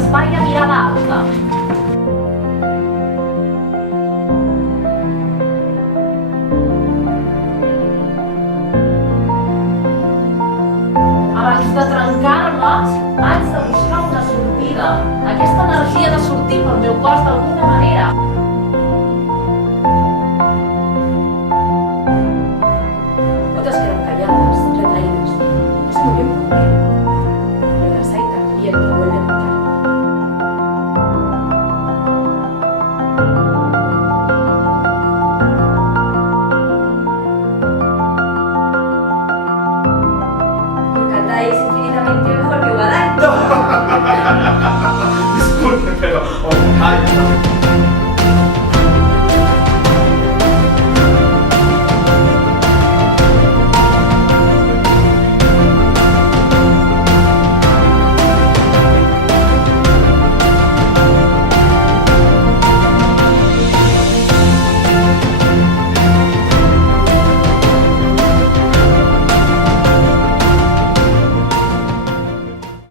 l'espai a mirada alta. Abans de trencar-me, haig de buscar una sortida. Aquesta energia de sortir pel meu cos d'alguna manera. Totes queden callades, retraídas. No sé muy bien por qué. Pero las hay también que vuelven